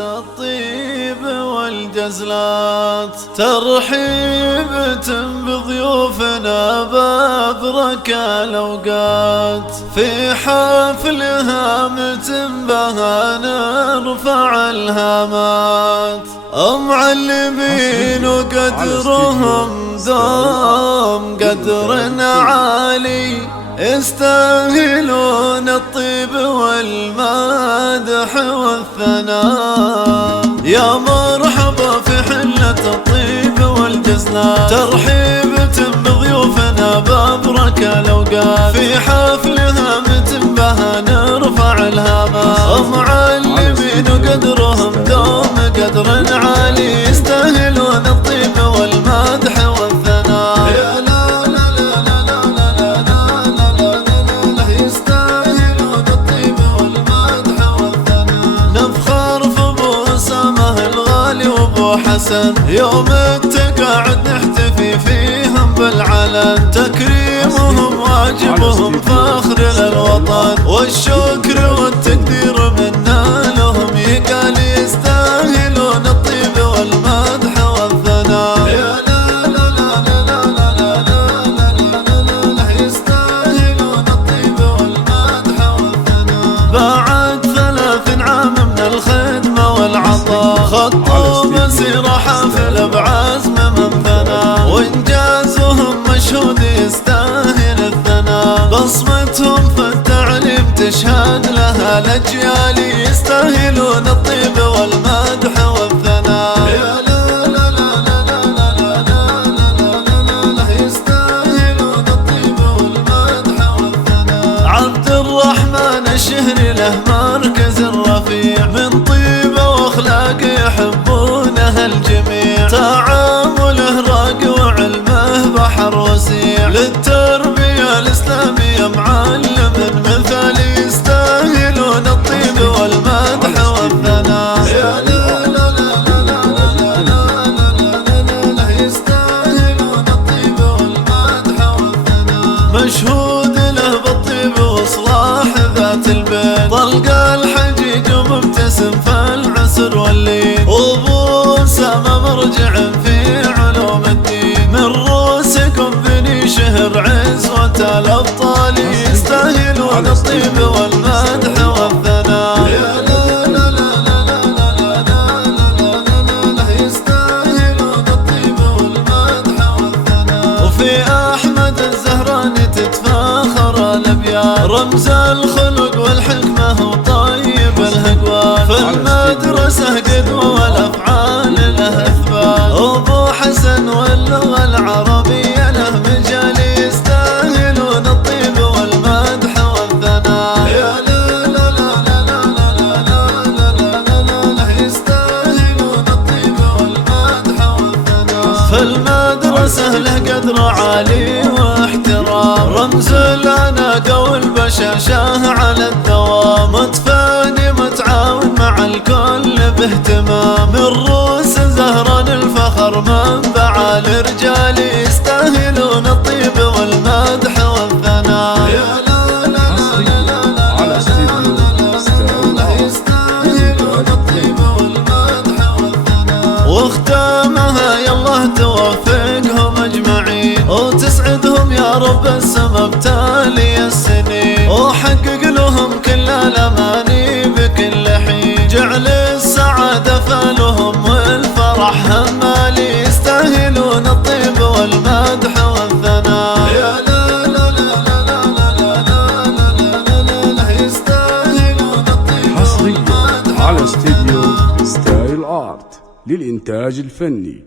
الطيب والجزلات، ترحيبة بضيوفنا بأبرك الأوقات، في حفلها متنبها نرفع الهامات، معلمين وقدرهم دوم قدر عالي، يستاهلون الطيب والمدح والثناء. يا مرحبا في حلة الطيب والجزلات، ترحيبة بضيوفنا بأبرك الأوقات، في حفلها متنبها نرفع الهامات، معلمين وقدرهم دوم قدر عالي، يستاهلون الطيب والمدح والثناء. حسن يوم التقاعد نحتفي فيهم بالعلن، تكريمهم واجبهم فخر للوطن، والشكر والتقدير منا لهم يقال، يستاهلون الطيب والمدح والثناء. يستاهلون الطيب والمدح والثناء. بعد 30 عام من الخدمة والعطاء، خطوا مسيرة حافلة بعزم من ثنى، وإنجازهم مشهود يستاهل الثناء، بصمتهم في التعليم تشهد لها الأجيال، يستاهلون الطيب والمدح والثناء. يستاهلون الطيب والمدح والثناء. عبد الرحمن الشهري له مركز رفيع، من طيبة وأخلاق يحبونه الجميع، تعامله راقي وعلمه بحر وسيع، للتربية الإسلامية معلم مثالي، يستاهلون الطيب والمدح والثناء. يستاهلون الطيب والمدح والثناء. مشهود له بالطيب وإصلاح ذات البين، طلق الحجيج ومبتسم في العسر واللين، وابو سما مرجع في علوم الدين، من رؤوسكم بني شهر عزوة الأبطال، يستاهلون الطيب والمدح والثناء. يستاهلون الطيب والمدح والثناء. وفي أحمد الزهراني تتفاخر الأبيات، رمز الخلق والحكمة وطيب الهقوال، في المدرسة قدوة والأفعال له إثبات، أبو حسن واللغة العربية له مجال، يستاهلون الطيب والمدح والثناء. يستاهلون الطيب والمدح والثناء. في المدرسة له قدر عالي واحترام، رمز الأناقة والبشاشة على الدوام، متفاني متعاون مع الكل باهتمام، من رؤوس زهران الفخر منبع الرجال، يستاهلون الطيب والمدح والثناء. يستاهلون الطيب والمدح والثناء. واختامها يالله توفقهم اجمعين، وتسعدهم يا رب السما بتالي السنين، وحقق لهم كل الاماني بكل حين، جعل السعادة فالهم والفرح همالي، يستاهلون الطيب والمدح والثناء. يستاهلون الطيب والمدح. على استديو ستايل آرت للإنتاج الفني.